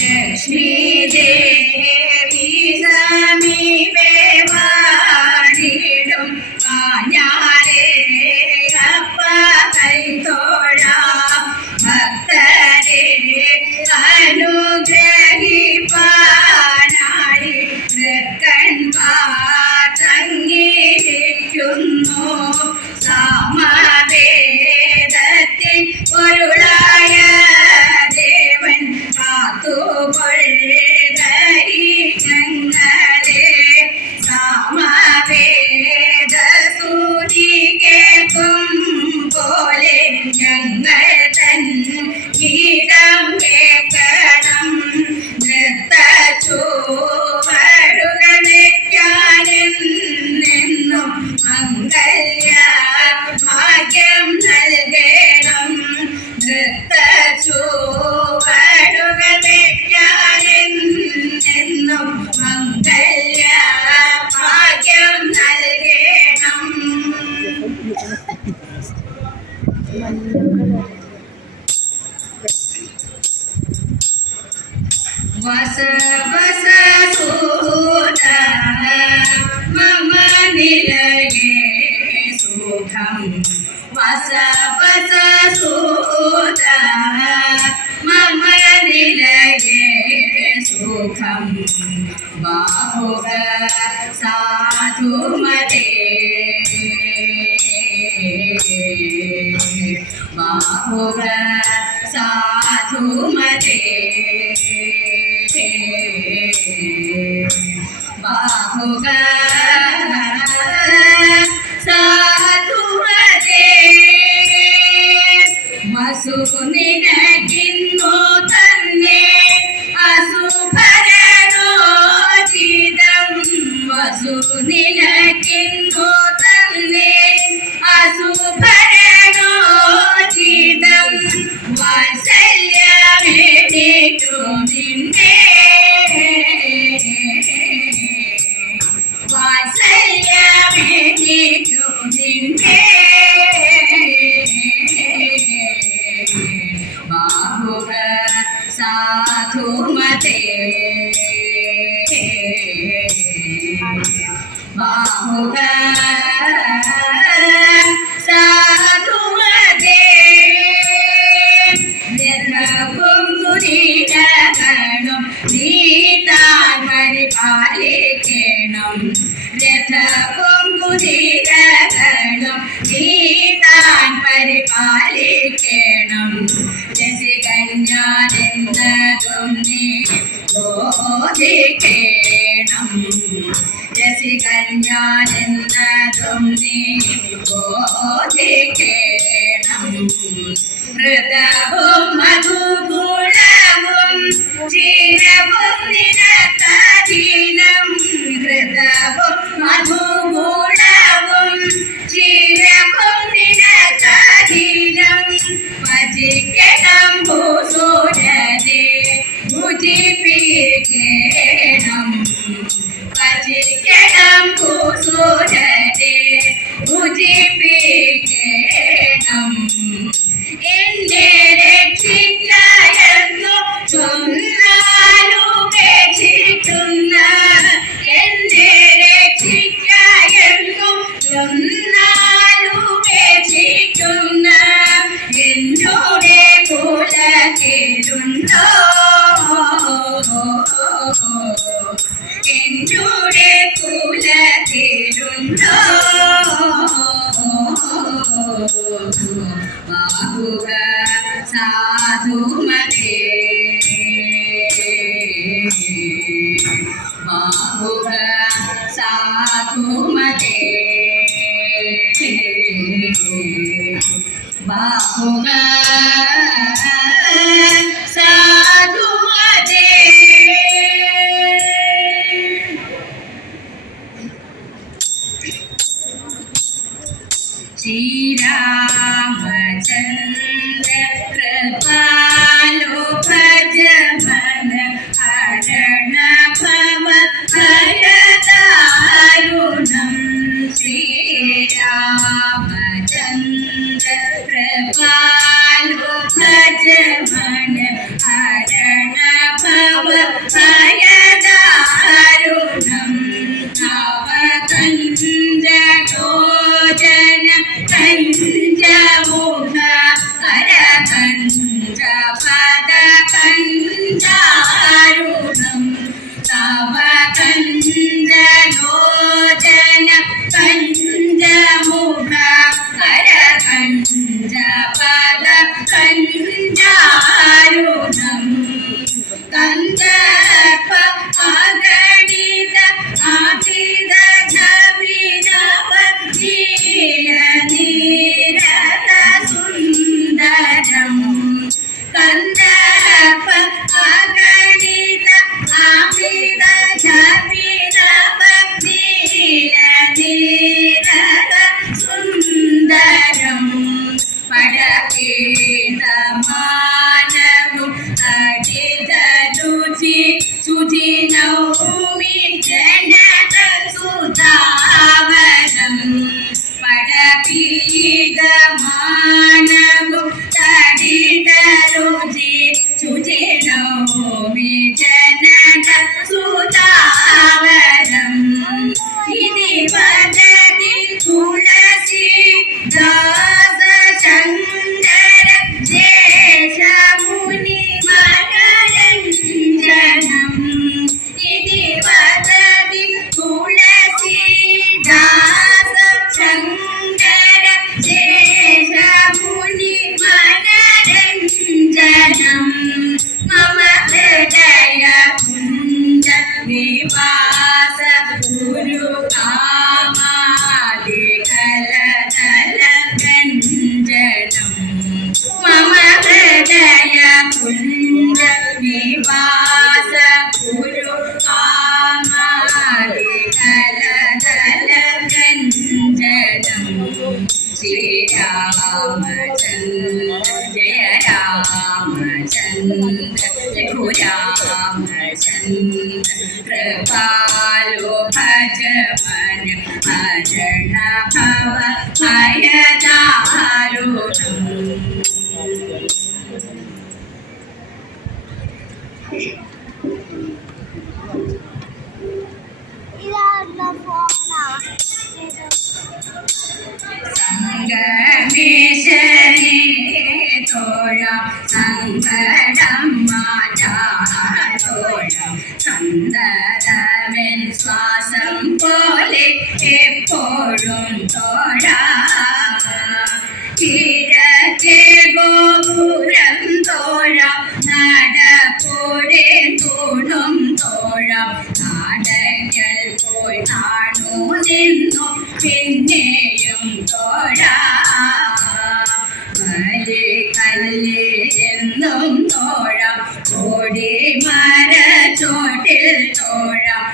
ലക്ഷ്മീ ദേവി സമീപേ വാണിടും കാഞ്ഞാരേ അപ്പ കൈത്തോഴ ഭക്തരെ അനുഗ്രഹിപ്പാനായി തൃക്കൺപാർ തങ്ങിയിരിക്കുന്നു സാമവേദത്തിൻ പൊരുളായ ദേവൻ കാത്തുകൊള്ളരി ഞങ്ങളെ സാമവേദ സ്തുതി കേൾക്കും പോലെ ഞങ്ങൾ തൻ ഗീതം കേൾക്കണം നൃത്തച്ചൂവടുകളെക്കാനെന്നും മംഗല്യ ഭാഗ്യം നൽകണം നൃത്തച്ചൂവടുകളെക്കാനെന്നും മംഗല്യ ഭാഗ്യം നൽകണം. വസ വസ സൂത മമ നിലയേ സുഖം വസ വസ സൂത മമ നിലയേ സുഖം ബാഹുക സാധുമതേ ബാഹുക സാധുമതേ ബാഹുക സാധുമതേ വസു നിനക്കിന്നു തന്നെ അസുഭരണോചിതം വസു നിനക്കിന്നു തന്നെ അസുഭരണോചിതം വാത്സല്യമേറ്റു നിന്നെ വാത്സല്യമേറ്റു നിന്നെ ബാഹുക സാധുമതേ ബാഹുക സാധുമതേ രഥവും കുരീടകളും നീതാൻ പരിപാലിക്കണം രഥവും കുരീടകളും നീതാൻ പരിപാലിക്കണം രസികന്യാനെന്നതും നീ ബോധിക്കണം രസികന്യാനെന്നതും നീ ബോധിക്കണം മൃതവും മധുഗുണവും ക്ഷീരവും നിനക്കധീനം മൃതവും മധുഗുണവും ക്ഷീരവും നിനക്കധീനം ഭജിക്കണം ഭൂസൂരനെ ഭുജിപ്പിക്കണം ഭജിക്കണം ഭൂസൂരനെ ഭുജിപ്പിക്കണം എന്നെ രക്ഷിക്ക കുലത്തിലുണ്ടോ എന്നുടെ കുലത്തിലുണ്ടോ ബാഹുക സാധുമതേ ബാഹുക സാധുമതേ ബാഹുക സാധുമതേ ശ്രീരാമചന്ദ്ര കൃപാലോ ഭജ മന ഹരണ ഭവ ഭയദാരുണം ശ്രീരാമചന്ദ്ര കൃപാലോ ഭജ മന ഹരണ ഭവ ഭയദാരുണം നവകഞ്ചലോചന കഞ്ചമുഖ കരകഞ്ച പദകഞ്ചാരുണം നവകഞ്ചലോചന കഞ്ചമുഖ കരകഞ്ച പദകഞ്ചാരുണം കന്ദർപ്പ അഗണിത ആതിര നീരത സുന്ദരം കന്ദർപ്പ അഗണിത ആതിര നീരത സുന്ദരം പടകേതമാനവും അടിതരുചി സുധിനൗമി ജനത സുധാവരം പടകേതമാനവും അടിതരുചി സുധിനൗമി ജനത സുധാവരം ഇതി വദതി തുളസി ദാസ ചന്ദ്ര ശേഷമുനി മനരഞ്ജനം ഇതി വദതി തുളസി ദാസ ചന്ദ്ര ശേഷമുനി മനരഞ്ജനം മമ ഹൃദയ കുഞ്ച നിവാസ ഗുരു കാമാദികലതലകഞ്ജനം മമ ഹൃദയ കുഞ്ച നിവാസ ഗുരു കാമാദികലതലകഞ്ജനം ശ്രീരാമചന്ദ്ര ജയ രാമചന്ദ്ര രഘുരാമചന്ദ്ര കൃപാലോ ഭജ മന ഹരണ ഭവ ഭയദാരുണം സംഗമേശനെ തോഴാം സങ്കടം മാറ്റാത്തോഴാം സന്തതമെൻ ശ്വാസം പോലെ എപ്പോഴും തോഴാം കിഴക്കേ ഗോപുരം തോഴാം നടപ്പോഴേ തൂണും തോഴാം നാടകൽ പോയി കാണൂ നിന്നു പിന്നെയും തോഴാം വലി കല്ല് എന്നും തോഴാം ഓടി മര ചോട്ടിൽ തോഴാം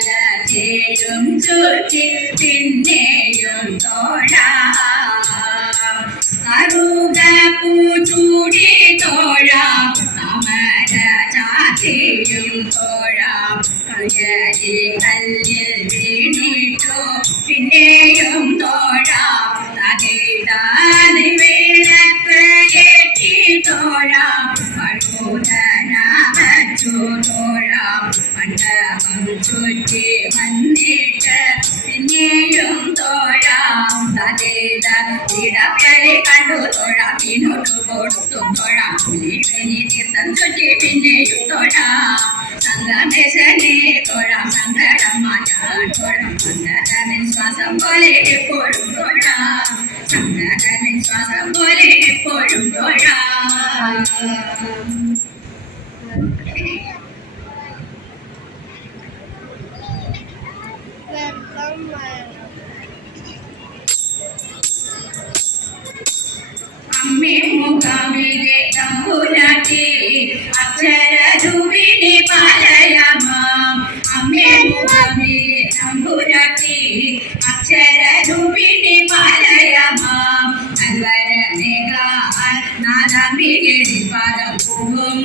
കൂത്തമ്പലത്തെയും ചുറ്റി പിന്നെയും തോഴാം കറുക പൂച്ചൂടി തോഴാം അമര ചാത്തിയും തോഴാം കയറി കല്ലിൽ വീണിട്ടോ പിന്നെയും തോഴാം തകിടാതി വിളക്കേറ്റി തോഴാം പഴുതന വച്ചു തോഴാം മണ്ഡപം ചുറ്റി വന്നിട്ട് പിന്നെയും തോഴാം തകിട ഇടപ്പഴി കണ്ടു തോഴാം പിന്നോട്ടു കൊടുത്തും തൊഴാം പുലിവനി തീർത്ഥം ചൊല്ലി പിന്നെയും തൊഴാം സംഗമേശനെ തൊഴാം സങ്കടം മാറ്റാൻ തൊഴാം സങ്കടമിൻ ശ്വാസം പോലെ എപ്പോഴും തൊഴാം സങ്കടമിൻ ശ്വാസം പോലെ എപ്പോഴും തൊഴാം. അമ്മേ മൂകാംബികെ തമ്പുരാട്ടി അക്ഷരരൂപിണി പാലയാമാം അമ്മേ മൂകാംബികെ തമ്പുരാട്ടി അക്ഷരരൂപിണി പാലയാമാം നൽവരമേകാൻ നാദാംബികെ പാദം പൂവും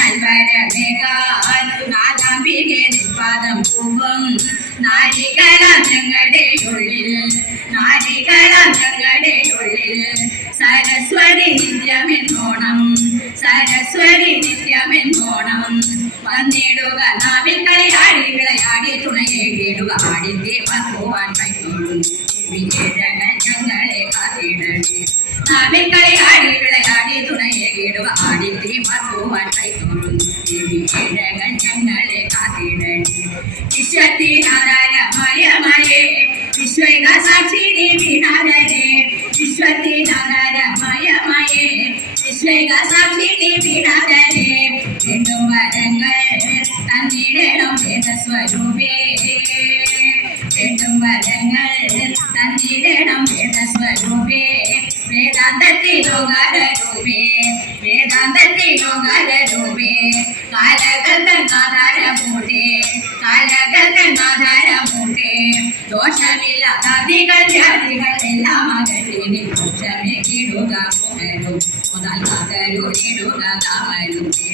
നൽവരമേകാൻ നാദാംബികെ പാദം പൂവും നാരികളാം ഞങ്ങളുടെ ഉള്ളിൽ നാരികളാം ഞങ്ങളുടെ ഉള്ളിൽ സരസ്വതി നിത്യമെന്നോണം സരസ്വതി നിത്യമെന്നോണം വന്നിടുക നാവിൽ കളിയാടി വിളയാടി തുണയേടിടുക ആടിന്റെ പക്കുവാൻ കൈത്തോളും വിജയങ്ങൾ ഞങ്ങളെ കാത്തിടണേ നാവിൽ കളിയാടി വിളയാടി തുണയേടിടുക ആടിന്റെ പക്കുവാൻ കൈത്തോളും വിജയങ്ങൾ ഞങ്ങളെ കാത്തിടണേ വിശ്വത്തിനാധാരമയമയേ വിശ്വൈക സാക്ഷിനി വിനാരേ വിശ്വത്തിനാധാരമയമയേ വിശ്വൈക സാക്ഷിനി വിനാരേ വീണ്ടും വരങ്ങൾ തന്നിടണം വേദസ്വരൂപേ വീണ്ടും വരങ്ങൾ തന്നിടണം വേദസ്വരൂപേ വേദാന്തത്തിലോകാരൂപേ വേദാന്തത്തിലോകാരൂപേ കാലകർത്തനാധാരമൂർത്തേ കാലകർത്തനാധാരമൂർത്തേ ദോഷമില്ലാതികൾ വ്യാധികൾ എല്ലാം അകറ്റി ദോഷമേ കിടുക മുഖരും മുതൽ കാതരുളിടുക താമരുകേ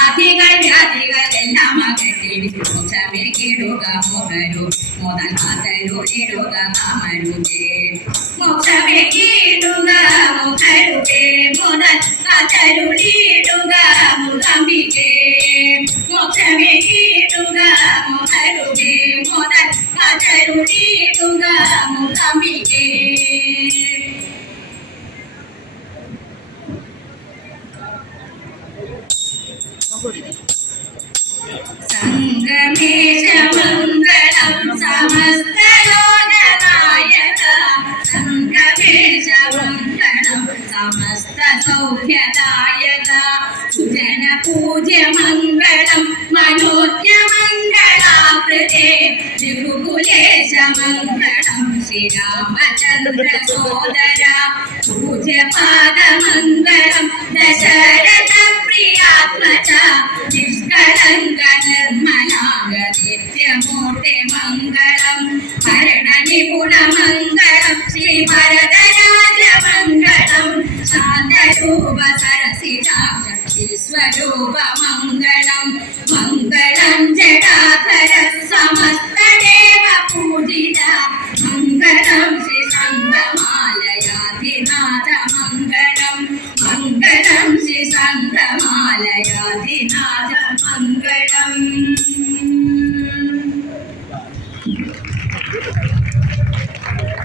ആദികൾ വ്യാധികൾ എല്ലാം അകറ്റി ദോഷമേ കിടുക മുഖരും മുതൽ കാതരുളിടുക താമരുകേ മോക്ഷമേ കിടുക മുഖരുകേ മുതൽ കാതരുളിടുക മൂകാംബികേ മോക്ഷമേ കിടുക മുഖരുകേ മുതൽ കാതരുളിടുക മൂകാംബികേ. സംഗമേശമംഗളം സമസ്തലോകനായക സംഗമേശമംഗളം സമസ്ത സൗഖ്യദായക സുജന പൂജ്യമംഗളം മനോജ്ഞമംഗളാകൃതേ രഘുകുലേശമംഗളം ശ്രീരാമചന്ദ്ര സോദര പൂജ്യപാദമംഗളം ദശരഥ പ്രിയാത്മജ നിഷ്കളങ്ക നിർമ്മലാംഗനിത്യമൂർത്തി മംഗളം ഭരണ നിപുണമംഗളം ശ്രീഭരതരാജമംഗളം ശാന്തരൂപ സരസിജാക്ഷ സ്വരൂപ